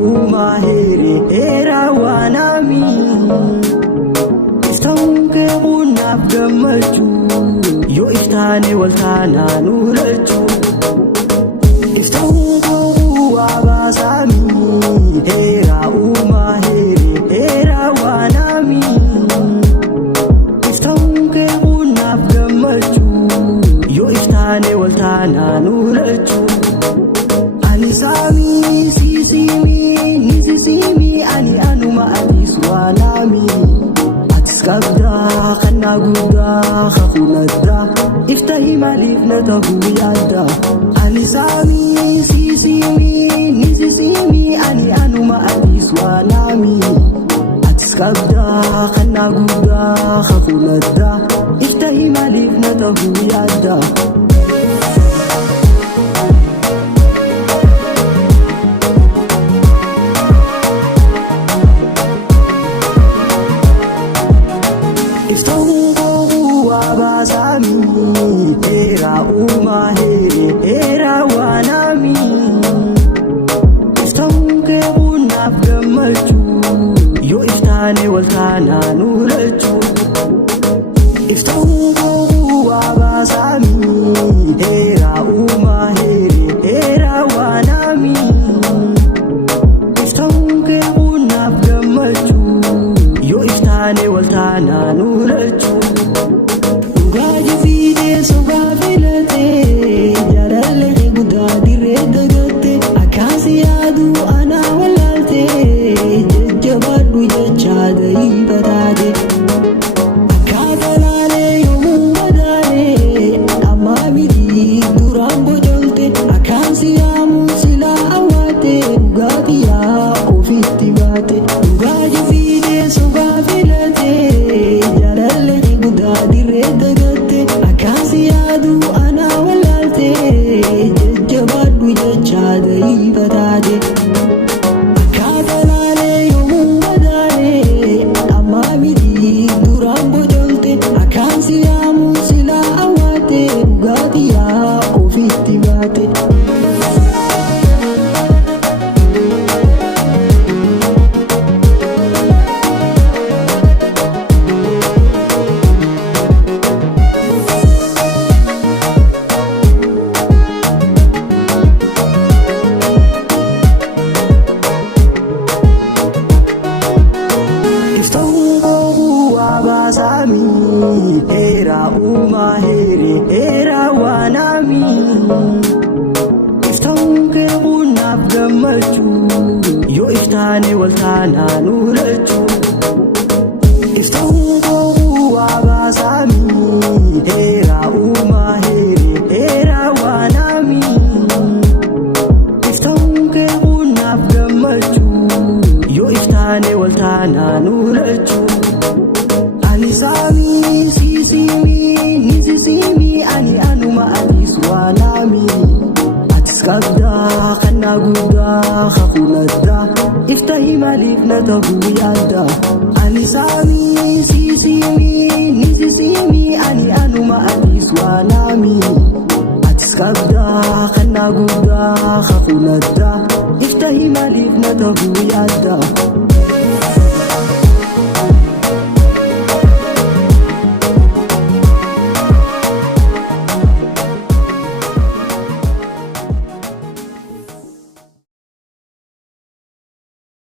umahiri era wanami iftawke unab gamaju yo iftane waltana nuraju iftawku abasami era umahiri era wanami iftawke unab gamaju yo iftane waltana nuraju Anisami, sisimi, nisisimi, ani anuma atis wanami Atis kabda, kana guda, khakunadda Iftahi malif natahu yadda Anisami, sisimi, nisisimi, ani anuma atis wanami Atis kabda, kana guda, khakunadda Iftahi malif natahu yadda Era umahiri era wanami iftawke unab gamaju yo iftane waltana nuraju iftawku abasami era umahiri era wanami iftawke unab gamaju yo iftane waltana nuraju Sogafilate jarale gudadi redagate akasi adu ana walalte jajjabadu jachada ibadade akagalale yomumadare amamidi durambo jolte akasi amu sila awate ugadi ya ofitibate ugaji fide sogafilate jarale gudadi redagate Kasiyadu ana walalte jajjabadu jachada ibadade akagalale yomumadare amamidi durambo jolte akansiyamu sila awate ugadiya ofitibate Era umahiri era wanami iftawke unab gamaju yo iftane waltana nuraju iftawku abasami era umahiri era wanami iftawke unab gamaju yo iftane waltana nuraju Anisami, sisimi, nisisimi, ani anuma atis wanami Atis kabda, kana guda, khakunadda Iftahi malif natahu yadda Anisami, sisimi, nisisimi, ani anuma atis wanami Atis kabda, kana guda, khakunadda Iftahi malif natahu yadda